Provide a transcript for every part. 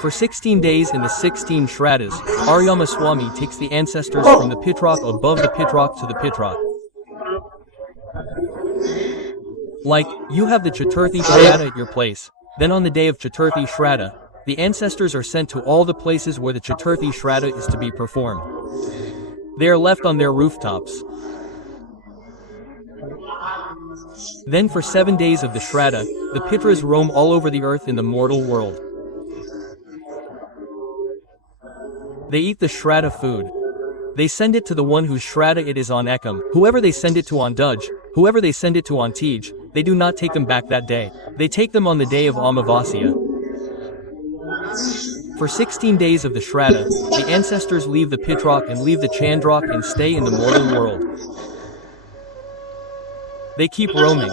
For 16 days in the 16 shradhas, Aryama Swami takes the ancestors from the pitrak above the pitrak to the pitrak. Like, you have the Chaturthi Shradha at your place. Then on the day of Chaturthi Shradha, the ancestors are sent to all the places where the Chaturthi Shradha is to be performed. They are left on their rooftops. Then for 7 days of the Shradha, the Pitras roam all over the earth in the mortal world. They eat the Shradha food. They send it to the one whose Shradha it is on Ekam. Whoever they send it to on Duj, whoever they send it to on Tej, they do not take them back that day. They take them on the day of Amavasya. For 16 days of the Shradha, the ancestors leave the Pitrak and leave the Chandrak and stay in the mortal world. They keep roaming.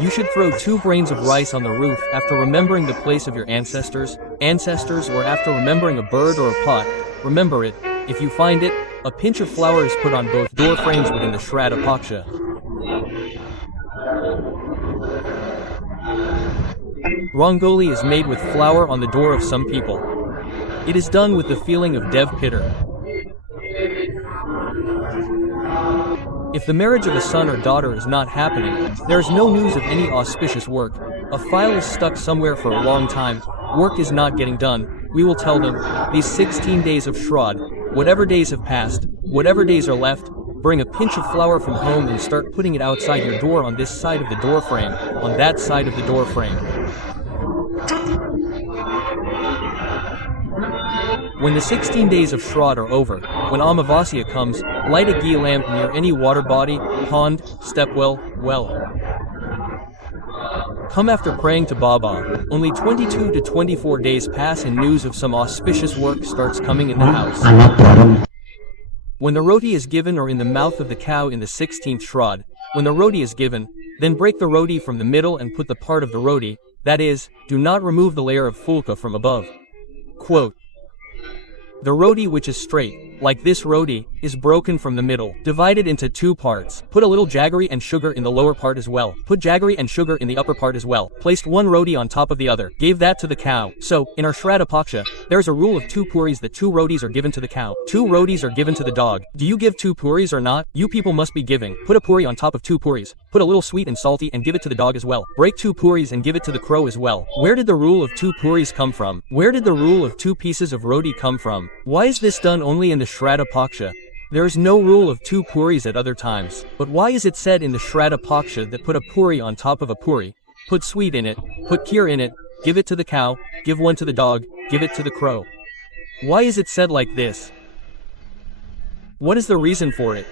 You should throw 2 grains of rice on the roof after remembering the place of your ancestors, or after remembering a bird or a pot. Remember it. If you find it, a pinch of flour is put on both door frames within the Shradha Paksha. Rangoli is made with flour on the door of some people. It is done with the feeling of Dev Pitar. If the marriage of a son or daughter is not happening, there is no news of any auspicious work. A file is stuck somewhere for a long time, work is not getting done, we will tell them, these 16 days of Shradh, whatever days have passed, whatever days are left, bring a pinch of flour from home and start putting it outside your door on this side of the door frame, on that side of the door frame. When the 16 days of Shradh are over, when Amavasya comes, light a ghee lamp near any water body, pond, stepwell, well. Come after praying to Baba. Only 22 to 24 days pass and news of some auspicious work starts coming in the house. When the roti is given or in the mouth of the cow in the 16th Shradh, when the roti is given, then break the roti from the middle and put the part of the roti, that is, do not remove the layer of fulka from above. Quote, the roti which is straight, like this roti, is broken from the middle, divided into 2 parts. Put a little jaggery and sugar in the lower part as well. Put jaggery and sugar in the upper part as well. Placed 1 roti on top of the other. Gave that to the cow. So, in our Shradha Paksha, there is a rule of 2 puris that 2 rotis are given to the cow. 2 rotis are given to the dog. Do you give 2 puris or not? You people must be giving. Put a puri on top of 2 puris. Put a little sweet and salty and give it to the dog as well. Break 2 puris and give it to the crow as well. Where did the rule of 2 puris come from? Where did the rule of 2 pieces of roti come from? Why is this done only in the Shradha Paksha? There is no rule of 2 puris at other times. But why is it said in the Shradha Paksha that put a puri on top of a puri? Put sweet in it, put kheer in it, give it to the cow, give 1 to the dog, give it to the crow. Why is it said like this? What is the reason for it?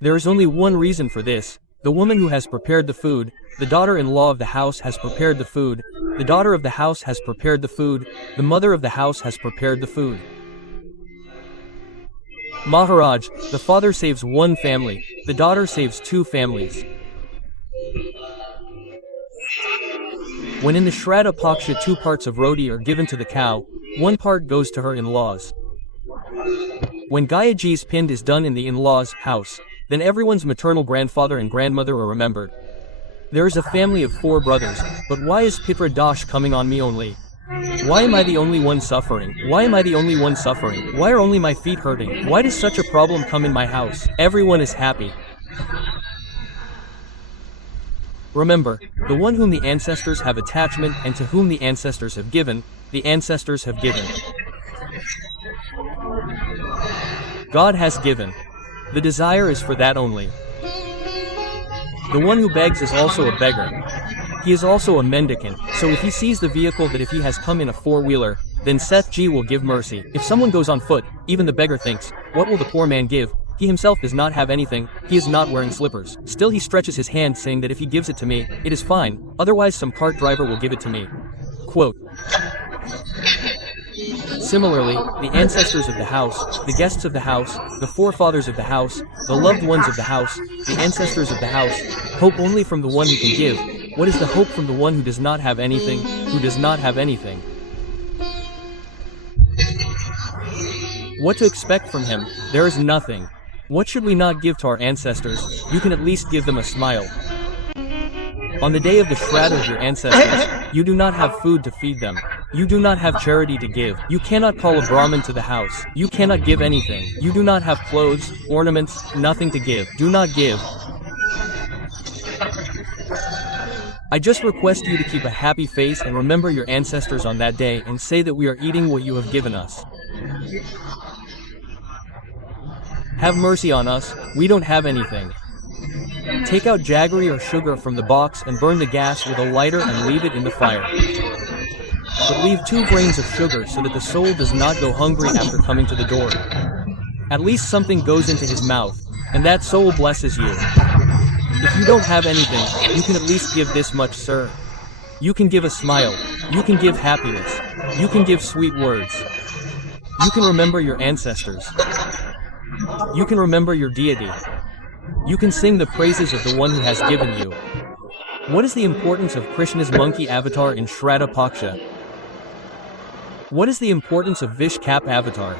There is only one reason for this. The woman who has prepared the food, the daughter-in-law of the house has prepared the food, the daughter of the house has prepared the food, the mother of the house has prepared the food. Maharaj, the father saves 1 family, the daughter saves 2 families. When in the Shradha Paksha 2 parts of roti are given to the cow, 1 part goes to her in-laws. When Gayaji's pind is done in the in-laws' house, then everyone's maternal grandfather and grandmother are remembered. There is a family of 4 brothers, but why is Pitra Dosh coming on me only? Why am I the only one suffering? Why am I the only one suffering? Why are only my feet hurting? Why does such a problem come in my house? Everyone is happy. Remember, the one whom the ancestors have attachment and to whom the ancestors have given, the ancestors have given. God has given. The desire is for that only. The one who begs is also a beggar. He is also a mendicant, so if he sees the vehicle that if he has come in a 4-wheeler, then Seth Ji will give mercy. If someone goes on foot, even the beggar thinks, what will the poor man give? He himself does not have anything, he is not wearing slippers. Still he stretches his hand saying that if he gives it to me, it is fine, otherwise some cart driver will give it to me. Quote. Similarly, the ancestors of the house, the guests of the house, the forefathers of the house, the loved ones of the house, the ancestors of the house, hope only from the one who can give. What is the hope from the one who does not have anything, who does not have anything? What to expect from him? There is nothing. What should we not give to our ancestors? You can at least give them a smile. On the day of the shradh of your ancestors, you do not have food to feed them. You do not have charity to give. You cannot call a Brahmin to the house. You cannot give anything. You do not have clothes, ornaments, nothing to give. Do not give. I just request you to keep a happy face and remember your ancestors on that day and say that we are eating what you have given us. Have mercy on us, we don't have anything. Take out jaggery or sugar from the box and burn the gas with a lighter and leave it in the fire. But leave 2 grains of sugar so that the soul does not go hungry after coming to the door. At least something goes into his mouth, and that soul blesses you. If you don't have anything, you can at least give this much, sir. You can give a smile. You can give happiness. You can give sweet words. You can remember your ancestors. You can remember your deity. You can sing the praises of the one who has given you. What is the importance of Krishna's monkey avatar in Shradha Paksha? What is the importance of Vish Cap avatar?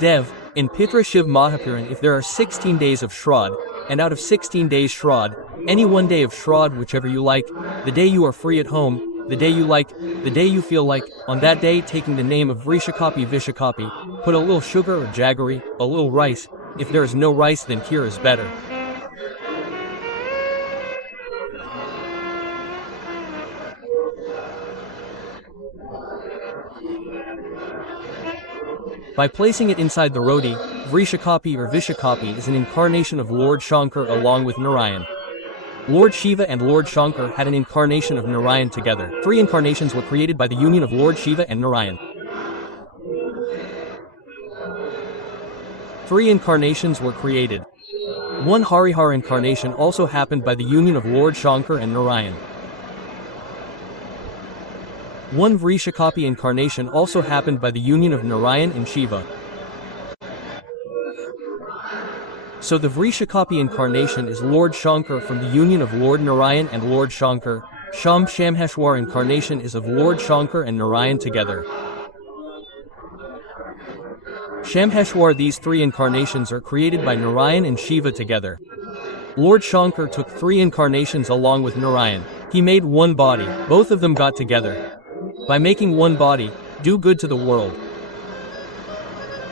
Dev, in Pitra Shiv Mahapuran, if there are 16 days of Shradh, and out of 16 days Shradh, any one day of Shradh, whichever you like, the day you are free at home, the day you like, the day you feel like, on that day taking the name of Vrishakapi, put a little sugar or jaggery, a little rice. If there is no rice, then kheer is better. By placing it inside the roti, Vrishakapi or Vishakapi is an incarnation of Lord Shankar along with Narayan. Lord Shiva and Lord Shankar had an incarnation of Narayan together. 3 incarnations were created by the union of Lord Shiva and Narayan. 3 incarnations were created. 1 Harihar incarnation also happened by the union of Lord Shankar and Narayan. 1 Vrishakapi incarnation also happened by the union of Narayan and Shiva. So the Vrishakapi incarnation is Lord Shankar from the union of Lord Narayan and Lord Shankar. Shamheshwar incarnation is of Lord Shankar and Narayan together. Shamheshwar, these 3 incarnations are created by Narayan and Shiva together. Lord Shankar took 3 incarnations along with Narayan. He made 1 body. Both of them got together. By making 1 body, do good to the world.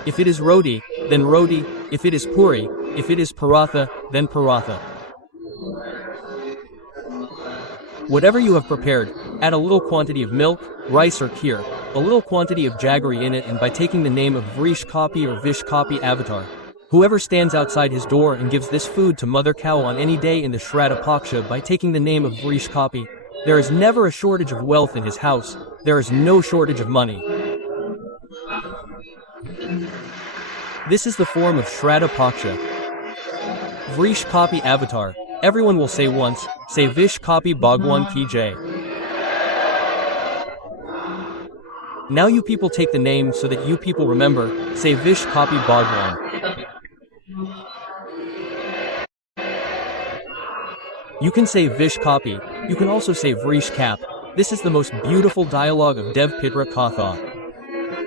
If it is roti, then roti. If it is puri, if it is paratha, then paratha. Whatever you have prepared, add a little quantity of milk, rice or kheer, a little quantity of jaggery in it, and by taking the name of Vrishakapi or Vishkapi avatar, whoever stands outside his door and gives this food to Mother Cow on any day in the Shradha Paksha by taking the name of Vrishkapi, there is never a shortage of wealth in his house, there is no shortage of money. This is the form of Shradha Paksha. Vrishkapi avatar. Everyone will say once, say Vishkapi Bhagwan Ki Jai. Now you people take the name so that you people remember, say Vishkapi Bhagwan. You can say Vishkapi, you can also say Vrishkap. This is the most beautiful dialogue of Dev Pitra Katha.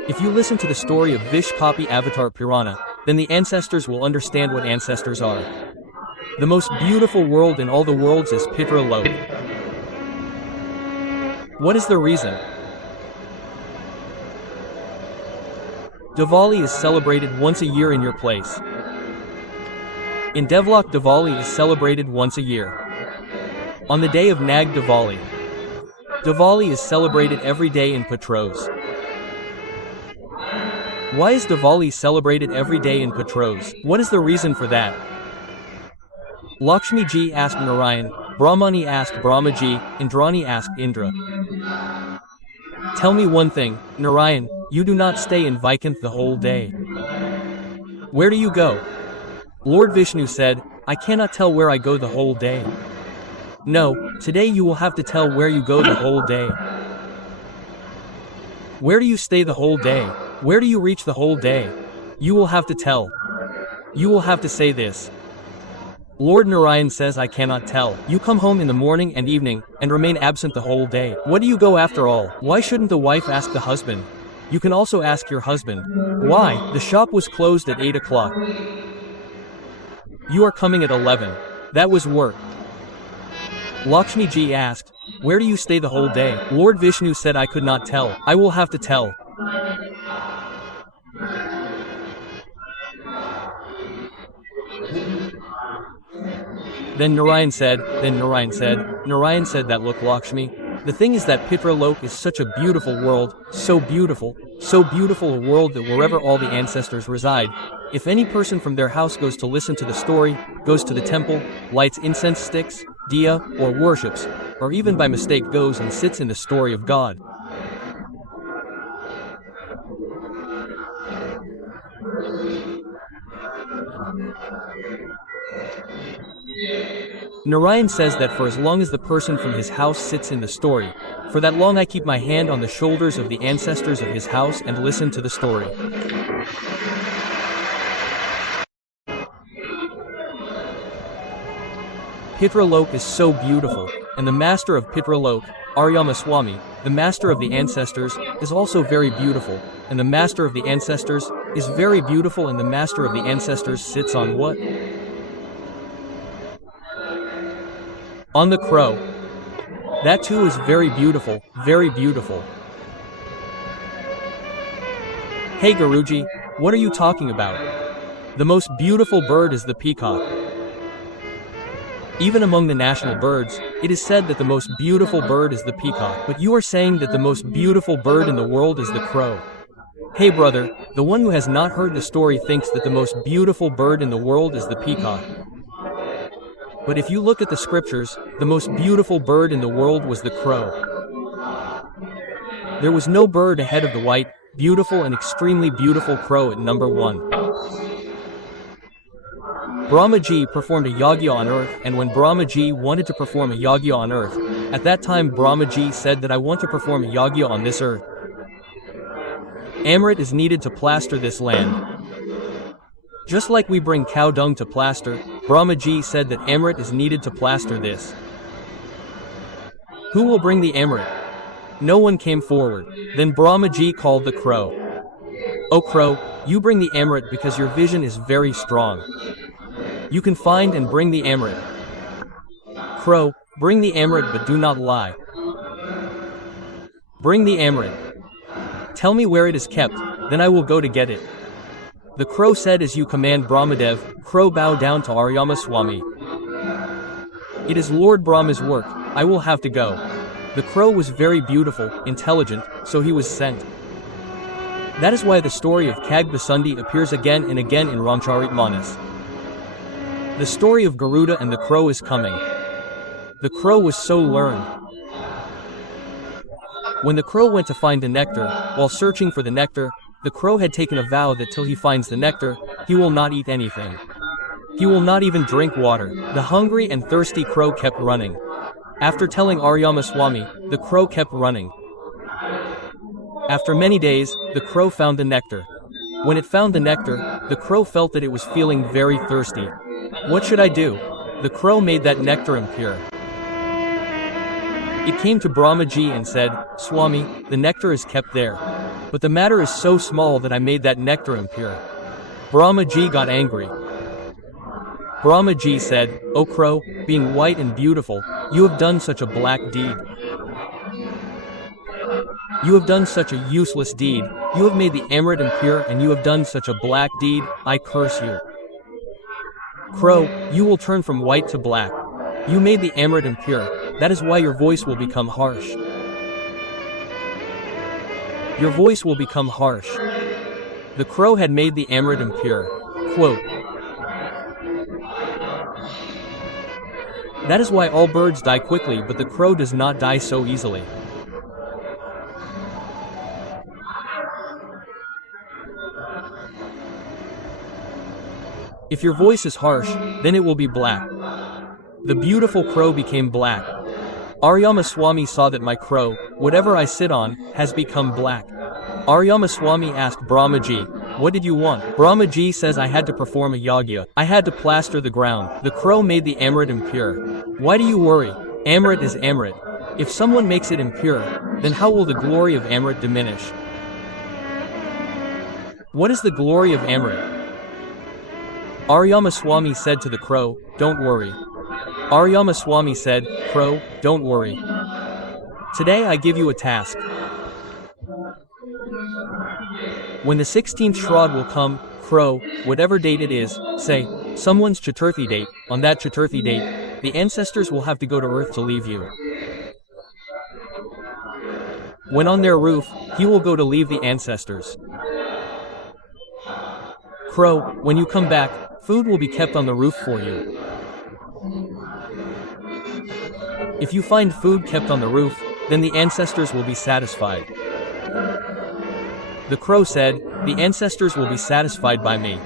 If you listen to the story of Vishkapi Avatar Purana, then the ancestors will understand what ancestors are. The most beautiful world in all the worlds is Pitra Lok. What is the reason? Diwali is celebrated once a year in your place. In Devlok, Diwali is celebrated once a year. On the day of Nag Diwali. Diwali is celebrated every day in Patros. Why is Diwali celebrated every day in Patros? What is the reason for that? Lakshmi ji asked Narayan, Brahmani asked Brahmaji, Indrani asked Indra. Tell me one thing, Narayan, you do not stay in Vaikunth the whole day. Where do you go? Lord Vishnu said, I cannot tell where I go the whole day. No, today you will have to tell where you go the whole day. Where do you stay the whole day? Where do you reach the whole day? You will have to tell. You will have to say this. Lord Narayan says I cannot tell. You come home in the morning and evening, and remain absent the whole day. What do you go after all? Why shouldn't the wife ask the husband? You can also ask your husband. Why? The shop was closed at 8 o'clock. You are coming at 11. That was work. Lakshmi ji asked, where do you stay the whole day? Lord Vishnu said I could not tell. I will have to tell. Then Narayan said that look Lakshmi, the thing is that Pitralok is such a beautiful world, so beautiful a world that wherever all the ancestors reside, if any person from their house goes to listen to the story, goes to the temple, lights incense sticks, diya, or worships, or even by mistake goes and sits in the story of God. Narayan says that for as long as the person from his house sits in the story, for that long I keep my hand on the shoulders of the ancestors of his house and listen to the story. Pitralok is so beautiful, and the master of Pitralok, Aryama Swami, the master of the ancestors, is also very beautiful, and the master of the ancestors is very beautiful, and the master of the ancestors sits on what? On the crow. That too is very beautiful, very beautiful. Hey Guruji, what are you talking about? The most beautiful bird is the peacock. Even among the national birds, it is said that the most beautiful bird is the peacock, but you are saying that the most beautiful bird in the world is the crow. Hey brother, the one who has not heard the story thinks that the most beautiful bird in the world is the peacock. But if you look at the scriptures, the most beautiful bird in the world was the crow. There was no bird ahead of the white, beautiful and extremely beautiful crow at number 1. Brahmaji performed a yagya on earth, and when Brahmaji wanted to perform a yagya on earth, at that time Brahmaji said that I want to perform a yagya on this earth. Amrit is needed to plaster this land. Just like we bring cow dung to plaster, Brahmaji said that Amrit is needed to plaster this. Who will bring the Amrit? No one came forward. Then Brahmaji called the crow. O crow, you bring the Amrit because your vision is very strong. You can find and bring the Amrit. Crow, bring the Amrit but do not lie. Bring the Amrit. Tell me where it is kept, then I will go to get it. The crow said as you command Brahmadev. Crow bow down to Aryama Swami. It is Lord Brahma's work, I will have to go. The crow was very beautiful, intelligent, so he was sent. That is why the story of Kagbasundi appears again and again in Ramcharitmanas. The story of Garuda and the crow is coming. The crow was so learned. When the crow went to find the nectar, while searching for the nectar, the crow had taken a vow that till he finds the nectar, he will not eat anything. He will not even drink water. The hungry and thirsty crow kept running. After telling Aryama Swami, the crow kept running. After many days, the crow found the nectar. When it found the nectar, the crow felt that it was feeling very thirsty. What should I do? The crow made that nectar impure. It came to Brahmaji and said, Swami, the nectar is kept there. But the matter is so small that I made that nectar impure. Brahmaji got angry. Brahmaji said, O crow, being white and beautiful, you have done such a black deed. You have done such a useless deed. You have made the Amrit impure and you have done such a black deed. I curse you. Crow, you will turn from white to black. You made the Amrit impure. That is why your voice will become harsh. Your voice will become harsh. The crow had made the Amrit impure. Quote, that is why all birds die quickly, but the crow does not die so easily. If your voice is harsh, then it will be black. The beautiful crow became black. Aryama Swami saw that my crow, whatever I sit on, has become black. Aryama Swami asked Brahmaji, what did you want? Brahmaji says I had to perform a yagya. I had to plaster the ground. The crow made the Amrit impure. Why do you worry? Amrit is Amrit. If someone makes it impure, then how will the glory of Amrit diminish? What is the glory of Amrit? Aryamaswamy said to the crow, "Don't worry." Aryamaswamy said, "Crow, don't worry. Today I give you a task. When the 16th shradh will come, Crow, whatever date it is, say, someone's Chaturthi date, on that Chaturthi date, the ancestors will have to go to earth to leave you. When on their roof, he will go to leave the ancestors. Crow, when you come back, food will be kept on the roof for you. If you find food kept on the roof, then the ancestors will be satisfied." The crow said, "The ancestors will be satisfied by me."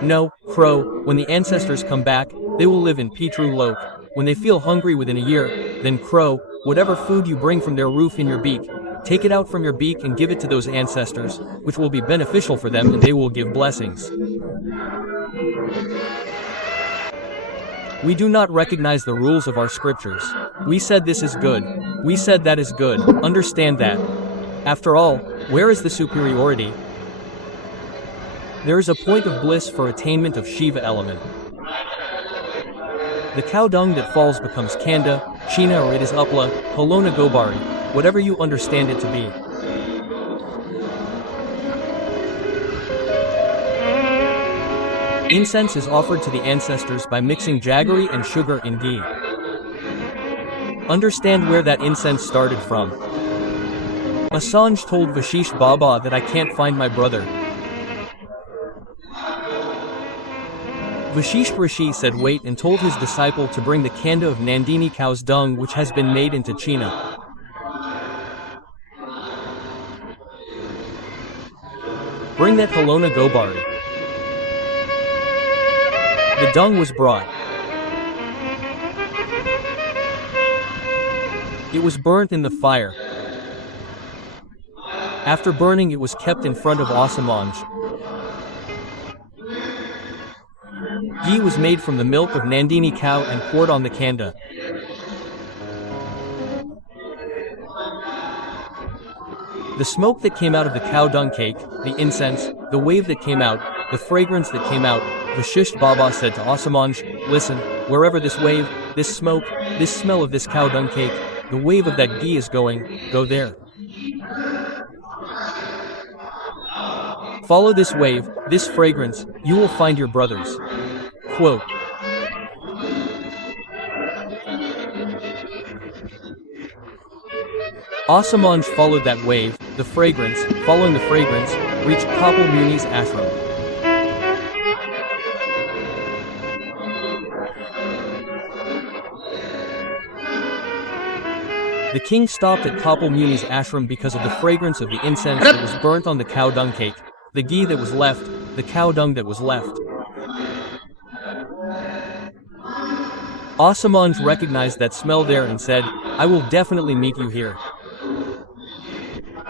"No, Crow, when the ancestors come back, they will live in Pitru Lok. When they feel hungry within a year, then Crow, whatever food you bring from their roof in your beak, take it out from your beak and give it to those ancestors, which will be beneficial for them and they will give blessings." We do not recognize the rules of our scriptures. We said this is good. We said that is good. Understand that. After all, where is the superiority? There is a point of bliss for attainment of Shiva element. The cow dung that falls becomes Kanda, China, or it is Upla, Halona Gobari, whatever you understand it to be. Incense is offered to the ancestors by mixing jaggery and sugar in ghee. Understand where that incense started from. Assange told Vashish Baba that I can't find my brother. Vashish Rishi said wait and told his disciple to bring the kanda of Nandini cow's dung which has been made into China. Bring that Halona Gobari. The dung was brought. It was burnt in the fire. After burning it was kept in front of Assange. Ghee was made from the milk of Nandini cow and poured on the kanda. The smoke that came out of the cow dung cake, the incense, the wave that came out, the fragrance that came out, Vashisht Baba said to Assange, listen, wherever this wave, this smoke, this smell of this cow dung cake, the wave of that ghee is going, go there. Follow this wave, this fragrance, you will find your brothers. Quote. Assange followed that wave, the fragrance, following the fragrance, reached Kapil Muni's ashram. The king stopped at Kapil Muni's ashram because of the fragrance of the incense that was burnt on the cow dung cake, the ghee that was left, the cow dung that was left. Assange recognized that smell there and said, I will definitely meet you here.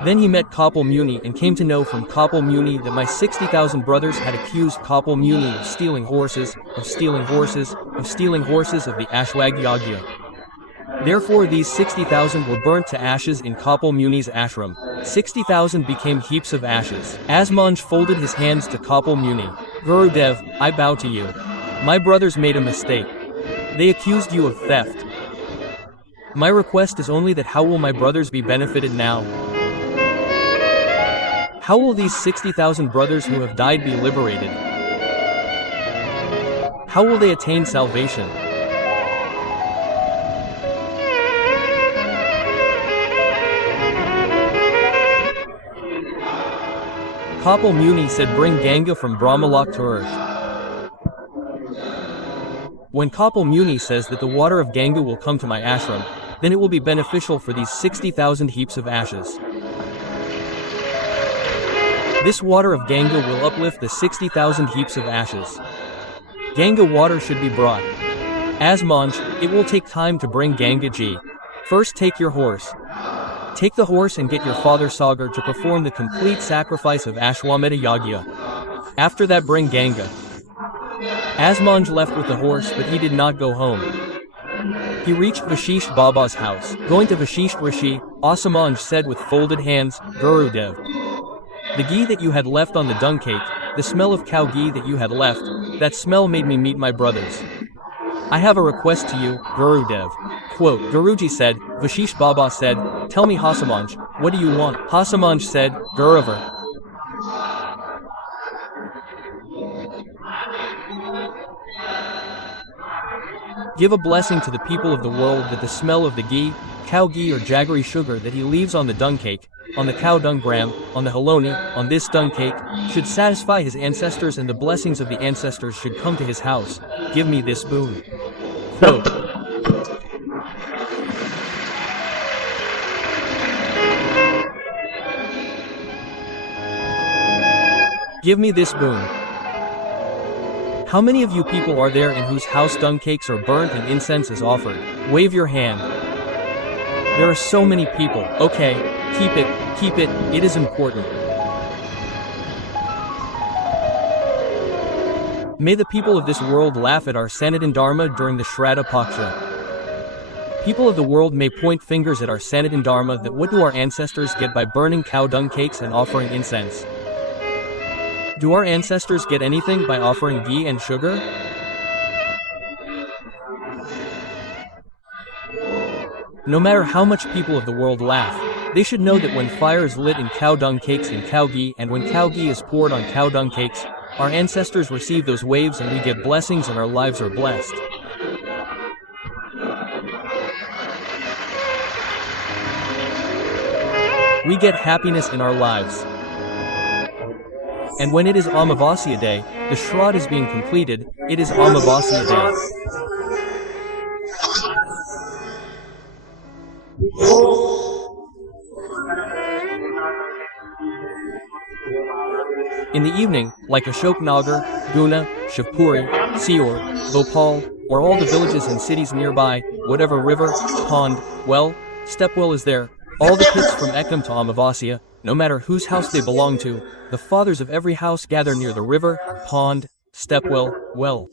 Then he met Kapil Muni and came to know from Kapil Muni that my 60,000 brothers had accused Kapil Muni of stealing horses, of stealing horses, of stealing horses of the Ashwag Yagya. Therefore these 60,000 were burnt to ashes in Kapil Muni's ashram. 60,000 became heaps of ashes. Assange folded his hands to Kapil Muni. Gurudev, I bow to you. My brothers made a mistake. They accused you of theft. My request is only that how will my brothers be benefited now? How will these 60,000 brothers who have died be liberated? How will they attain salvation? Kapil Muni said bring Ganga from Brahmalok to earth. When Kapil Muni says that the water of Ganga will come to my ashram, then it will be beneficial for these 60,000 heaps of ashes. This water of Ganga will uplift the 60,000 heaps of ashes. Ganga water should be brought. Assange, it will take time to bring Ganga ji. First take your horse. Take the horse and get your father Sagar to perform the complete sacrifice of Ashwamedha Yagya. After that bring Ganga. Assange left with the horse but he did not go home. He reached Vashisht Baba's house. Going to Vashisht Rishi, Asamanj said with folded hands, Gurudev, the ghee that you had left on the dung cake, the smell of cow ghee that you had left, that smell made me meet my brothers. I have a request to you, Gurudev. Quote, Guruji said, Vashisht Baba said, tell me Hasamanj, what do you want? Hasamanj said, Guruvar, give a blessing to the people of the world that the smell of the ghee, cow ghee or jaggery sugar that he leaves on the dung cake, on the cow dung gram, on the haloni, on this dung cake, should satisfy his ancestors and the blessings of the ancestors should come to his house. Give me this boon. Quote, give me this boon. How many of you people are there in whose house dung cakes are burnt and incense is offered? Wave your hand. There are so many people. Okay, keep it, it is important. May the people of this world laugh at our Sanatan Dharma during the Shradha Paksha. People of the world may point fingers at our Sanatan Dharma that what do our ancestors get by burning cow dung cakes and offering incense? Do our ancestors get anything by offering ghee and sugar? No matter how much people of the world laugh, they should know that when fire is lit in cow dung cakes in cow ghee and when cow ghee is poured on cow dung cakes, our ancestors receive those waves and we get blessings and our lives are blessed. We get happiness in our lives. And when it is Amavasya day, the shradh is being completed, it is Amavasya day. In the evening, like Ashok Nagar, Guna, Shivpuri, Sior, Bhopal, or all the villages and cities nearby, whatever river, pond, well, stepwell is there, all the pits from Ekam to Amavasya, no matter whose house they belong to, the fathers of every house gather near the river, pond, stepwell, well.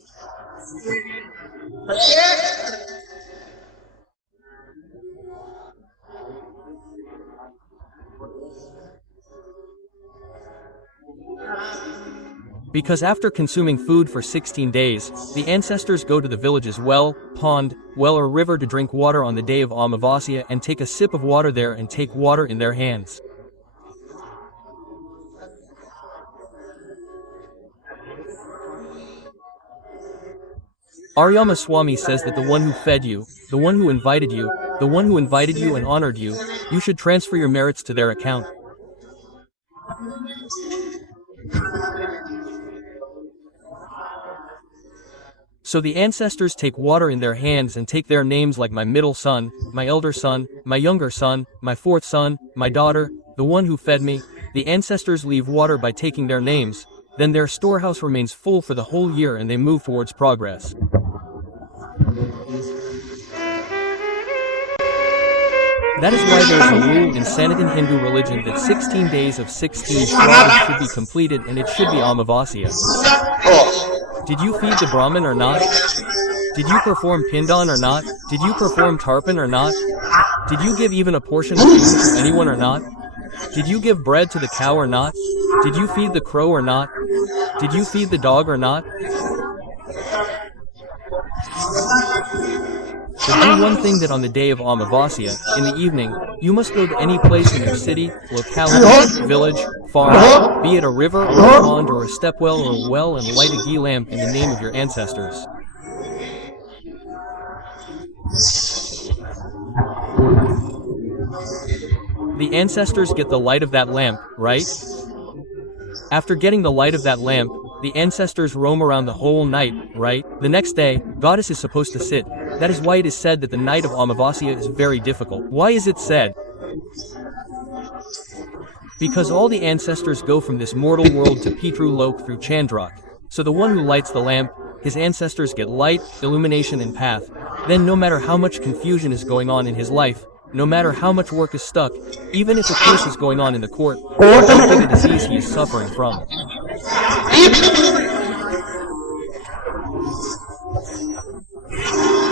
Because after consuming food for 16 days, the ancestors go to the village's well, pond, well or river to drink water on the day of Amavasya and take a sip of water there and take water in their hands. Aryama Swami says that the one who fed you, the one who invited you, the one who invited you and honored you, you should transfer your merits to their account. So the ancestors take water in their hands and take their names like my middle son, my elder son, my younger son, my fourth son, my daughter, the one who fed me. The ancestors leave water by taking their names, then their storehouse remains full for the whole year and they move towards progress. That is why there is a rule in Sanatan Hindu religion that 16 days of 16 shradhs should be completed and it should be Amavasya. Did you feed the Brahmin or not? Did you perform Pindan or not? Did you perform Tarpan or not? Did you give even a portion of food to anyone or not? Did you give bread to the cow or not? Did you feed the crow or not? Did you feed the dog or not? So do one thing that on the day of Amavasya, in the evening, you must go to any place in your city, locality, village, farm, be it a river or a pond or a stepwell or a well and light a ghee lamp in the name of your ancestors. The ancestors get the light of that lamp, right? After getting the light of that lamp, the ancestors roam around the whole night, right? The next day, goddess is supposed to sit. That is why it is said that the night of Amavasya is very difficult. Why is it said? Because all the ancestors go from this mortal world to Pitru Lok through Chandrak. So the one who lights the lamp, his ancestors get light, illumination and path. Then no matter how much confusion is going on in his life, no matter how much work is stuck, even if a case is going on in the court, or the disease he is suffering from.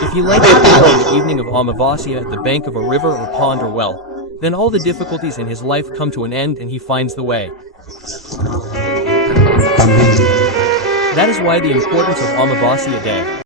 If he lights the lamp on the evening of Amavasya at the bank of a river or pond or well, then all the difficulties in his life come to an end and he finds the way. That is why the importance of Amavasya day.